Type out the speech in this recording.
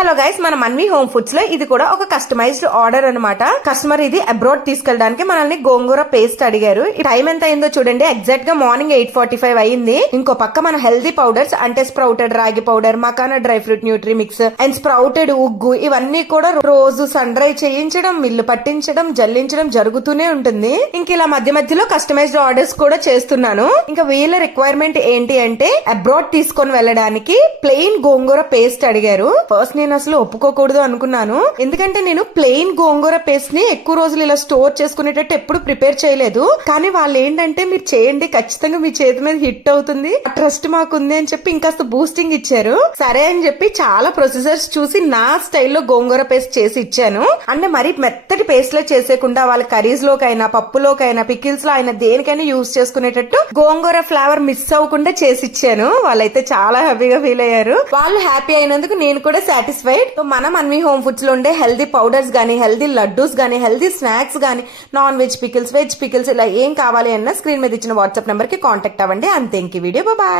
Hello guys, మన Manvi home foods లో ఇది కూడా ఒక కస్టమైజ్డ్ ఆర్డర్ అనమాట. కస్టమర్ ఇది అబ్రాడ్ తీసుకెళ్ళడానికి మనల్ని గోంగూర పేస్ట్ అడిగారు. ఈ టైం ఎంత అయిందో చూడండి, ఎగ్జాక్ట్ గా మార్నింగ్ 8:45 అయింది. ఇంకో పక్క మన హెల్దీ పౌడర్స్ అంటే స్ప్రౌటెడ్ రాగి powder, makhana dry fruit Nutri mix and sprouted ఉగ్గు ఇవన్నీ కూడా రోజు సన్ డ్రై చేయించడం, మిల్లు పట్టించడం, జల్లించడం జరుగుతూనే ఉంటుంది. ఇంక ఇలా మధ్య మధ్యలో కస్టమైజ్డ్ ఆర్డర్స్ కూడా చేస్తున్నాను. ఇంకా వీళ్ళ రిక్వైర్మెంట్ ఏంటి అంటే అబ్రాడ్ తీసుకొని వెళ్ళడానికి ప్లెయిన్ గోంగూర పేస్ట్ అడిగారు. ఫస్ట్ నేను అసలు ఒప్పుకోకూడదు అనుకున్నాను, ఎందుకంటే నేను ప్లెయిన్ గోంగూర పేస్ట్ ని ఎక్కువ రోజులు ఇలా స్టోర్ చేసుకునేటట్టు ఎప్పుడు ప్రిపేర్ చేయలేదు. కానీ వాళ్ళు ఏంటంటే మీరు చేయండి, ఖచ్చితంగా మీ చేతి మీద హిట్ అవుతుంది, ట్రస్ట్ మాకుంది అని చెప్పి ఇంకాస్త బూస్టింగ్ ఇచ్చారు. సరే అని చెప్పి చాలా ప్రొసీజర్స్ చూసి నా స్టైల్లో గోంగూర పేస్ట్ చేసి ఇచ్చాను. అంటే మరి మెత్తటి పేస్ట్ లో చేసేకుండా వాళ్ళ కర్రీస్ లోకైనా, పప్పులోకైనా, పికిల్స్ లో అయినా దేనికైనా యూజ్ చేసుకునేటట్టు గోంగూర ఫ్లేవర్ మిస్ అవ్వకుండా చేసి ఇచ్చాను. వాళ్ళైతే చాలా హ్యాపీగా ఫీల్ అయ్యారు. వాళ్ళు హ్యాపీ అయినందుకు నేను కూడా సాటిస్ఫైడ్. మన మన్వి హోమ్ ఫుడ్స్ లో ఉండే హెల్దీ పౌడర్స్ గానీ, హెల్దీ లడ్డూస్ గానీ, హెల్దీ స్నాక్స్ గానీ, non veg pickles, veg pickles ఇలా ఏం కావాలి అన్న స్క్రీన్ మీద ఇచ్చిన వాట్సాప్ నెంబర్ కి కాంటాక్ట్ అవ్వండి. అంతే, ఇంక వీడియో బాయ్.